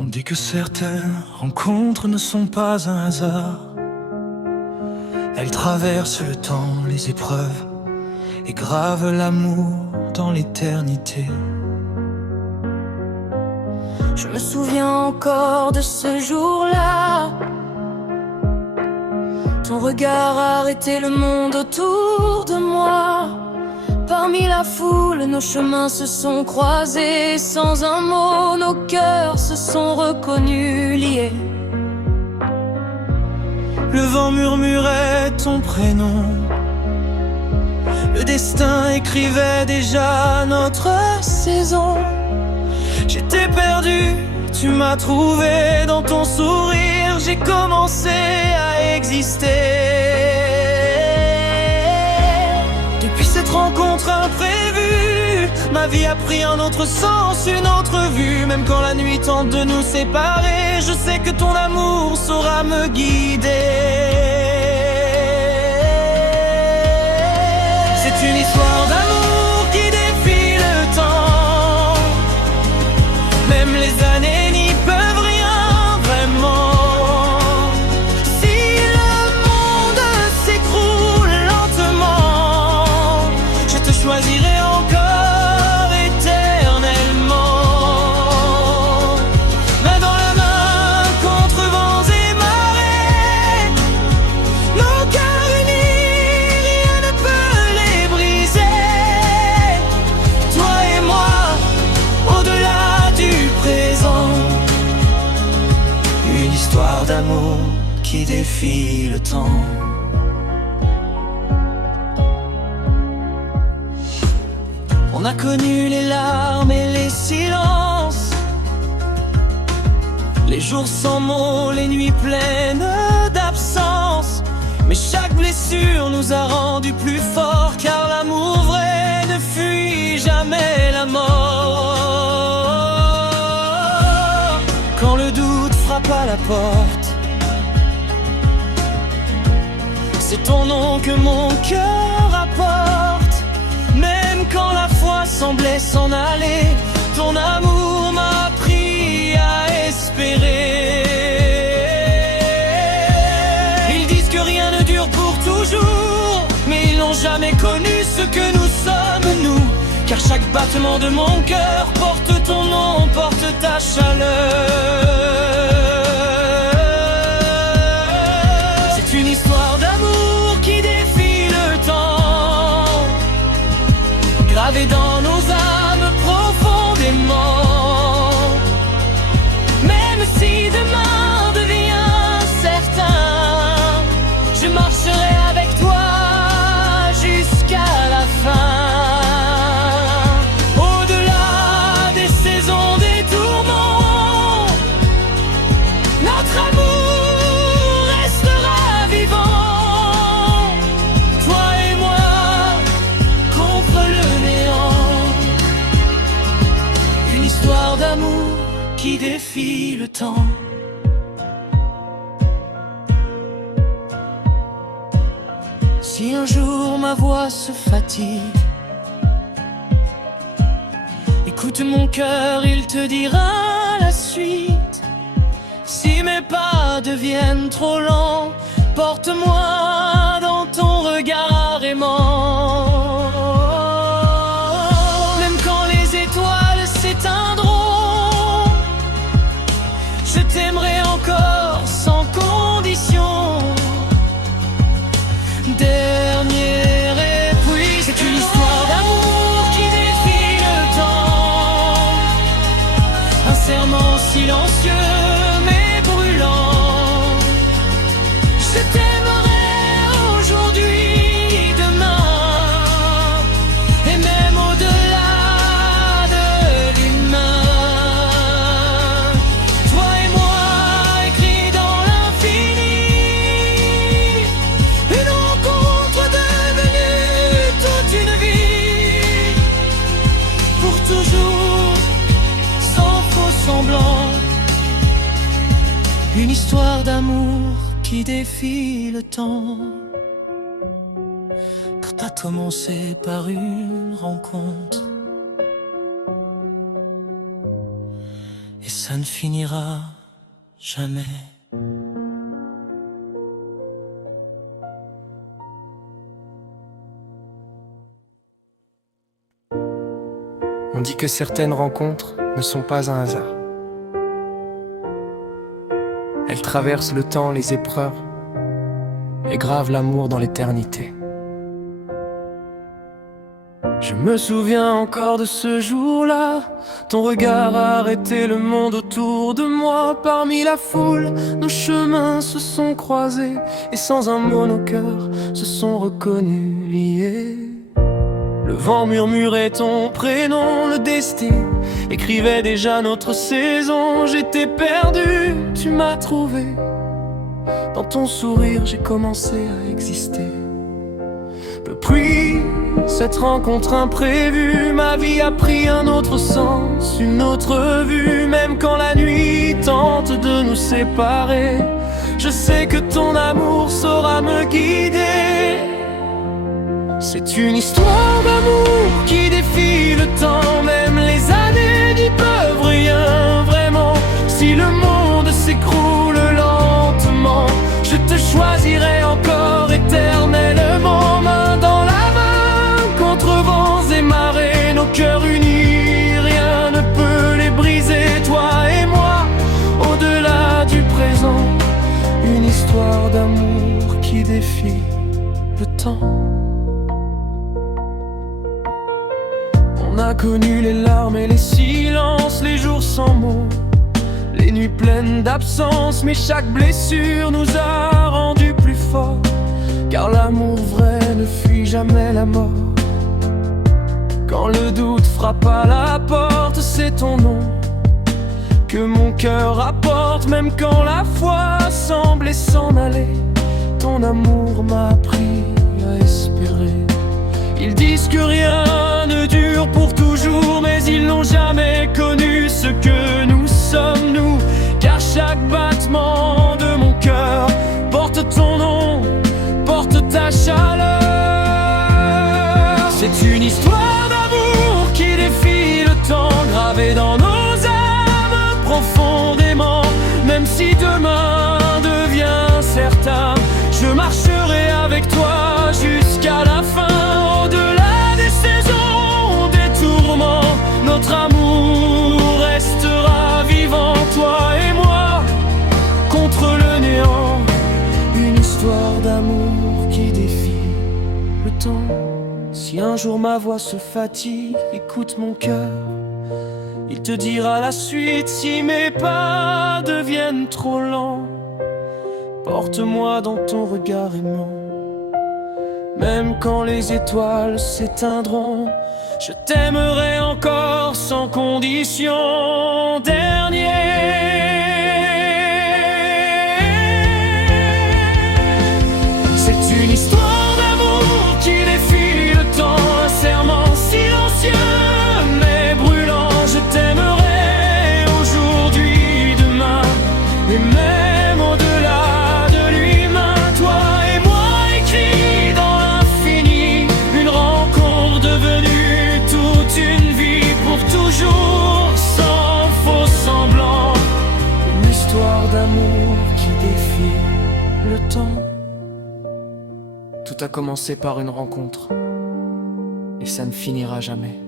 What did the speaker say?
On dit que certaines rencontres ne sont pas un hasard. Elles traversent le temps, les épreuves, et gravent l'amour dans l'éternité. Je me souviens encore de ce jour-là. Ton regard arrêtait le monde autour de moi. Parmi la foule, nos chemins se sont croisés. Sans un mot, nos cœurs se sont reconnus, liés. Le vent murmurait ton prénom. Le destin écrivait déjà notre saison. J'étais perdu, tu m'as trouvé dans ton sourire. J'ai commencé à exister. Depuis cette rencontre imprévue, ma vie a pris un autre sens, une autre vue. Même quand la nuit tente de nous séparer, je sais que ton amour saura me guider. C'est une histoire d'amour qui défie le temps. Même les années n'y peuvent rien vraiment. Si le monde s'écroule lentement, je te choisirai encore éternellement. Main dans la main contre vents et marées, nos cœurs unis, rien ne peut les briser. Toi et moi, au-delà du présent, une histoire d'amour qui défie le temps. On a connu les larmes et les silences, les jours sans mots, les nuits pleines d'absence. Mais chaque blessure nous a rendus plus forts, car l'amour vrai ne fuit jamais la mort. Quand le doute frappe à la porte, c'est ton nom que mon cœur apporte. Même quand la foi semblait s'en aller, ton amour m'a appris à espérer. Ils disent que rien ne dure pour toujours, mais ils n'ont jamais connu ce que nous sommes, nous. Car chaque battement de mon cœur porte ton nom, porte ta chaleur. C'est une histoire d'amour qui défie le temps, gravée dans nos âmes profondément. Même si demain devient incertain, je marcherai avec toi jusqu'à la fin. Au-delà des saisons, des tourments, notre amour restera vivant. Toi et moi contre le néant, une histoire d'amour qui défie le temps. Si un jour ma voix se fatigue, écoute mon cœur, il te dira la suite. Si mes pas deviennent trop lents, porte-moi dans ton regard aimant. Même quand les étoiles s'éteindront, je t'aimerai encore sans condition. Dernière et puis c'est une histoire d'amour qui défie le temps. Un serment silencieux mais brûlant. Je t'aimerai aujourd'hui, demain, et même au-delà de l'humain. Toi et moi écrits dans l'infini, une rencontre devenue toute une vie. Pour toujours, sans faux semblant, une histoire d'amour qui défie le temps. Quand a commencé par une rencontre, et ça ne finira jamais. On dit que certaines rencontres ne sont pas un hasard. Elles traversent le temps, les épreuves, et gravent l'amour dans l'éternité. Je me souviens encore de ce jour-là. Ton regard a arrêté le monde autour de moi. Parmi la foule, nos chemins se sont croisés, et sans un mot nos cœurs se sont reconnus, liés. Le vent murmurait ton prénom, le destin écrivait déjà notre saison. J'étais perdu, tu m'as trouvé. Dans ton sourire, j'ai commencé à exister. Depuis cette rencontre imprévue, ma vie a pris un autre sens, une autre vue. Même quand la nuit tente de nous séparer, je sais que ton amour saura me guider. C'est une histoire d'amour qui défie le temps. Même les années n'y peuvent rien vraiment. Si le monde s'écroule lentement, je te choisirai encore éternellement. Main dans la main, contre vents et marées, nos cœurs unis, rien ne peut les briser. Toi et moi, au-delà du présent, une histoire d'amour qui défie le temps. On a connu les larmes et les silences, les jours sans mots, les nuits pleines d'absence. Mais chaque blessure nous a rendus plus forts, car l'amour vrai ne fuit jamais la mort. Quand le doute frappe à la porte, c'est ton nom que mon cœur apporte. Même quand la foi semblait s'en aller, ton amour m'a appris à espérer. Ils disent que rien ne dure pour toujours, mais ils n'ont jamais connu ce que nous sommes, nous. Car chaque battement de mon cœur porte ton nom, porte ta chaleur. C'est une histoire d'amour qui défie le temps, gravée dans nos âmes profondément. Même si demain devient certain, je marcherai avec toi jusqu'à la fin. Au-delà des saisons, des tourments, notre amour restera vivant. Toi et moi, contre le néant, une histoire d'amour qui défie le temps. Si un jour ma voix se fatigue, écoute mon cœur, il te dira la suite. Si mes pas deviennent trop lents, porte-moi dans ton regard aimant. Même quand les étoiles s'éteindront, je t'aimerai encore sans condition. C'est une histoire d'amour qui défie le temps, un serment silencieux mais brûlant. Je t'aimerai aujourd'hui, demain et même au-delà de l'humain. Toi et moi écrits dans l'infini, une rencontre devenue toute une vie pour toujours, sans faux semblant. Une histoire d'amour qui défie le temps. Tout a commencé par une rencontre, et ça ne finira jamais.